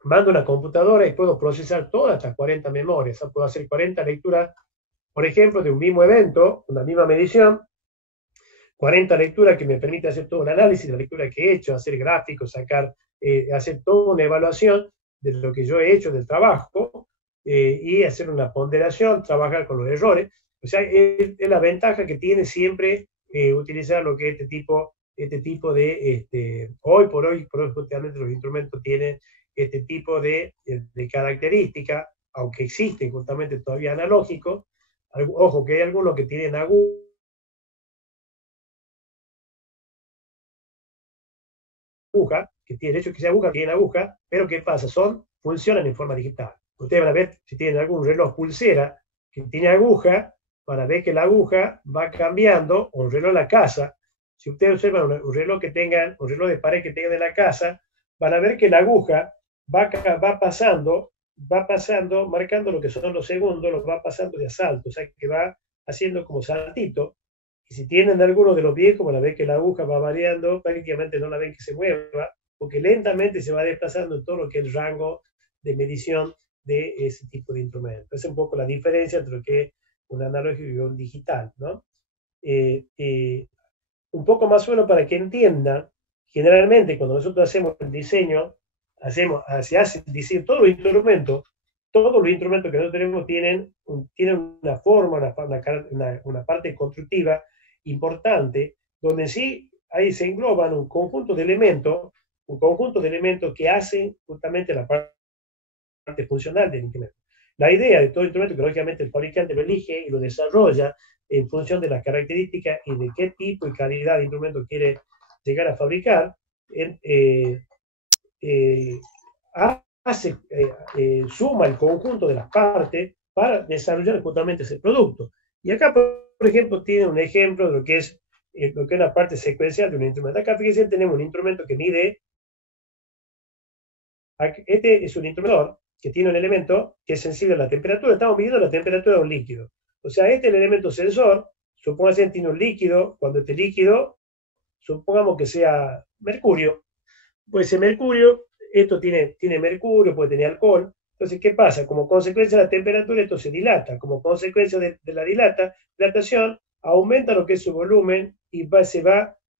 mando a una computadora y puedo procesar todas estas 40 memorias. O sea, puedo hacer 40 lecturas, por ejemplo, de un mismo evento, una misma medición, 40 lecturas que me permite hacer todo un análisis de la lectura que he hecho, hacer gráficos, hacer toda una evaluación de lo que yo he hecho del trabajo y hacer una ponderación, trabajar con los errores. O sea, es la ventaja que tiene siempre utilizar lo que este tipo hoy por hoy, justamente los instrumentos tienen este tipo de características, aunque existen justamente todavía analógicos. Ojo, que hay algunos que tienen aguja, que tiene, el hecho de que sea aguja, tiene aguja, pero ¿qué pasa? Funcionan en forma digital. Ustedes van a ver si tienen algún reloj pulsera que tiene aguja, para ver que la aguja va cambiando, o un reloj en la casa. Si ustedes observan un reloj un reloj de pared que tengan en la casa, van a ver que la aguja va pasando, marcando lo que son los segundos, los va pasando de asalto, o sea que va haciendo como saltito. Y si tienen alguno de los viejos, van a ver que la aguja va variando, prácticamente no la ven que se mueva, porque lentamente se va desplazando en todo lo que es el rango de medición de ese tipo de instrumentos. Es un poco la diferencia entre lo que es un analógico y un digital, ¿no? Eh, eh, un poco más o menos para que entiendan, generalmente cuando nosotros hacemos el diseño, se hace el diseño, todos los instrumentos que nosotros tenemos tienen una forma, una parte constructiva importante, donde sí ahí se engloban un conjunto de elementos que hacen justamente la parte funcional del instrumento. La idea de todo instrumento que lógicamente el fabricante lo elige y lo desarrolla en función de las características y de qué tipo y calidad de instrumento quiere llegar a fabricar, eh, suma el conjunto de las partes para desarrollar justamente ese producto. Y acá, por ejemplo, tiene un ejemplo de lo que es la parte secuencial de un instrumento. Acá, fíjense, tenemos un instrumento que mide, este es un instrumento que tiene un elemento que es sensible a la temperatura. Estamos midiendo la temperatura de un líquido. O sea, este es el elemento sensor. Supongamos que tiene un líquido. Cuando este líquido, supongamos que sea mercurio, pues ese mercurio, esto tiene mercurio, puede tener alcohol. Entonces, ¿qué pasa? Como consecuencia de la temperatura, esto se dilata. Como consecuencia de la dilatación, aumenta lo que es su volumen y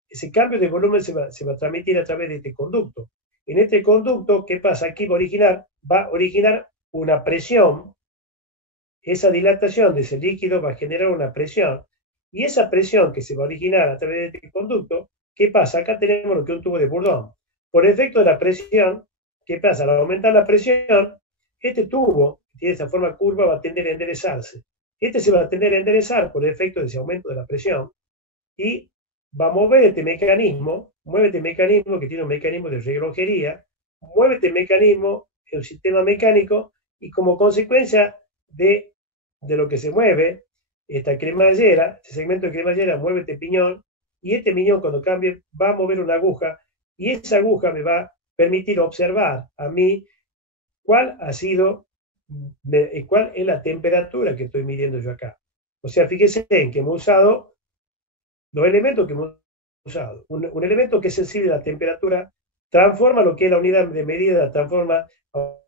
ese cambio de volumen se va a transmitir a través de este conducto. En este conducto, ¿qué pasa? Aquí va a originar una presión. Esa dilatación de ese líquido va a generar una presión. Y esa presión que se va a originar a través de este conducto, ¿qué pasa? Acá tenemos lo que es un tubo de Bourdon. Por efecto de la presión, ¿qué pasa? Al aumentar la presión, este tubo, que tiene esa forma curva, va a tender a enderezarse. Este se va a tender a enderezar por efecto de ese aumento de la presión y va a mover mueve este mecanismo que tiene un mecanismo de relojería, mueve este mecanismo, el sistema mecánico, y como consecuencia de lo que se mueve, esta cremallera, este segmento de cremallera mueve este piñón, y este piñón cuando cambie va a mover una aguja, y esa aguja me va a permitir observar a mí cuál cuál es la temperatura que estoy midiendo yo acá. O sea, fíjese en que hemos usado los elementos que hemos usado. Un elemento que es sensible a la temperatura transforma lo que es la unidad de medida, transforma a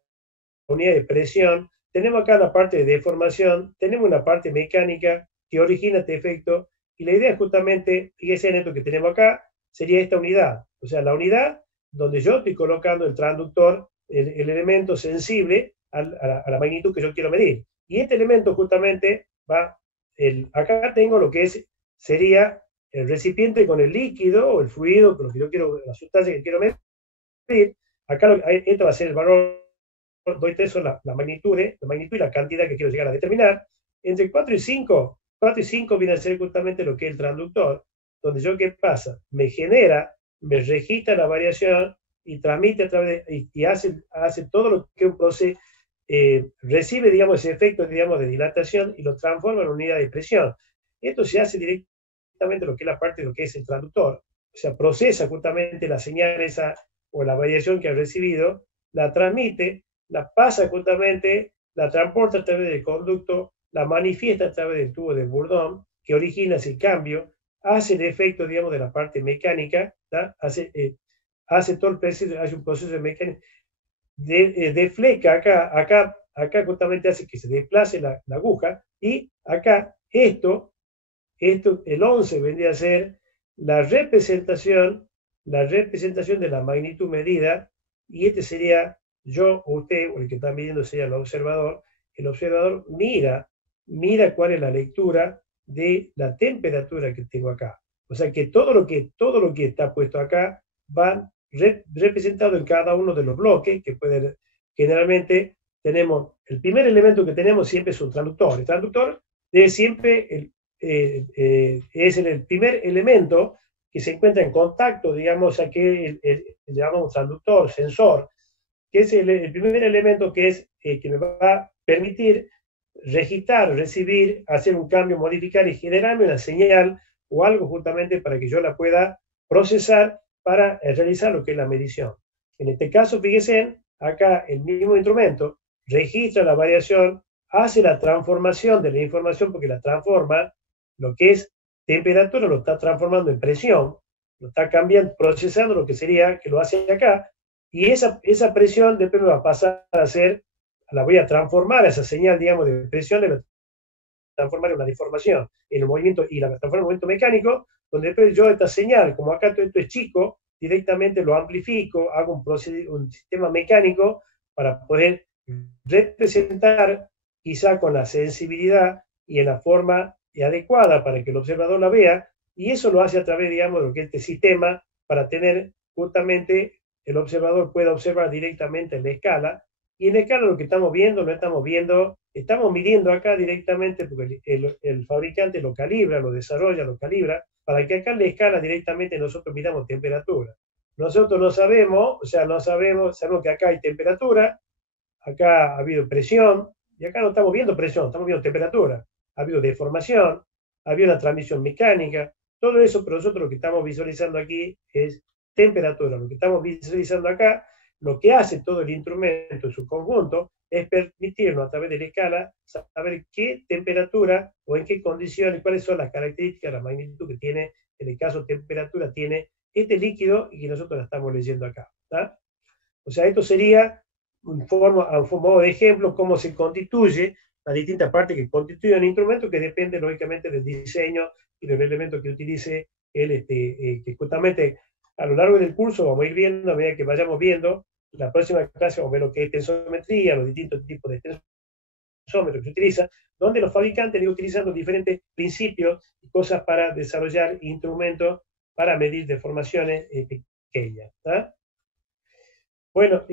unidad de presión. Tenemos acá la parte de deformación, tenemos una parte mecánica que origina este efecto, y la idea es justamente, fíjese en esto que tenemos acá, sería esta unidad. O sea, la unidad donde yo estoy colocando el transductor, el elemento sensible a la magnitud que yo quiero medir. Y este elemento justamente acá tengo lo que sería el recipiente con el líquido o el fluido, con lo que yo quiero, la sustancia que quiero medir. Acá esto va a ser el valor, doy tres son la magnitud y la cantidad que quiero llegar a determinar. Entre 4 y 5, 4 y 5 viene a ser justamente lo que es el transductor, donde yo, ¿qué pasa? Me registra la variación y transmite a través y hace todo lo que un proceso recibe, digamos, ese efecto, digamos, de dilatación y lo transforma en unidad de presión. Esto se hace directamente lo que es la parte de lo que es el transductor, o sea, procesa justamente la señal esa o la variación que ha recibido, la transmite, la pasa justamente, la transporta a través del conducto, la manifiesta a través del tubo de Bourdon, que origina ese cambio hace el efecto, digamos, de la parte mecánica, hace todo el proceso, hace un proceso de mecánica, defleca acá justamente hace que se desplace la aguja, y acá el 11 vendría a ser la representación de la magnitud medida, y este sería yo o usted, o el que está midiendo sería el observador mira cuál es la lectura de la temperatura que tengo acá. O sea que todo lo que está puesto acá va representado en cada uno de los bloques, generalmente tenemos, el primer elemento que tenemos siempre es un traductor. El traductor es siempre es el primer elemento que se encuentra en contacto, digamos, a que llamamos traductor, sensor, que es el primer elemento que me va a permitir registrar, recibir, hacer un cambio, modificar y generarme una señal o algo justamente para que yo la pueda procesar para realizar lo que es la medición. En este caso, fíjense, acá el mismo instrumento registra la variación, hace la transformación de la información porque la transforma, lo que es temperatura lo está transformando en presión, lo está cambiando, procesando lo que sería, que lo hace acá, y esa presión después me va a pasar a ser, la voy a transformar, esa señal, digamos, de presión, la transformar en una deformación, en el movimiento, y la transformar en un movimiento mecánico, donde después yo esta señal, como acá todo esto es chico, directamente lo amplifico, hago un sistema mecánico para poder representar, quizá con la sensibilidad y en la forma adecuada para que el observador la vea, y eso lo hace a través, digamos, de lo que es este sistema, para tener justamente el observador pueda observar directamente en la escala, y en la escala lo que estamos viendo, no estamos viendo, estamos midiendo acá directamente porque el fabricante lo calibra, lo desarrolla, lo calibra, para que acá en la escala directamente nosotros midamos temperatura. Nosotros no sabemos, o sea, no sabemos que acá hay temperatura, acá ha habido presión, y acá no estamos viendo presión, estamos viendo temperatura. Ha habido deformación, ha habido una transmisión mecánica, todo eso, pero nosotros lo que estamos visualizando aquí es temperatura. Lo que estamos visualizando acá, lo que hace todo el instrumento en su conjunto, es permitirnos a través de la escala saber qué temperatura o en qué condiciones, cuáles son las características, la magnitud que tiene, en el caso temperatura, tiene este líquido y que nosotros la estamos leyendo acá. ¿Tá? O sea, esto sería a un modo de ejemplo cómo se constituye las distintas partes que constituyen un instrumento, que depende lógicamente del diseño y del elemento que utilice él, que justamente a lo largo del curso vamos a ir viendo, a medida que vayamos viendo, la próxima clase vamos a ver lo que es tensometría, los distintos tipos de tensómetros que se utiliza, donde los fabricantes han ido utilizando diferentes principios y cosas para desarrollar instrumentos para medir deformaciones pequeñas. ¿Tá? Bueno,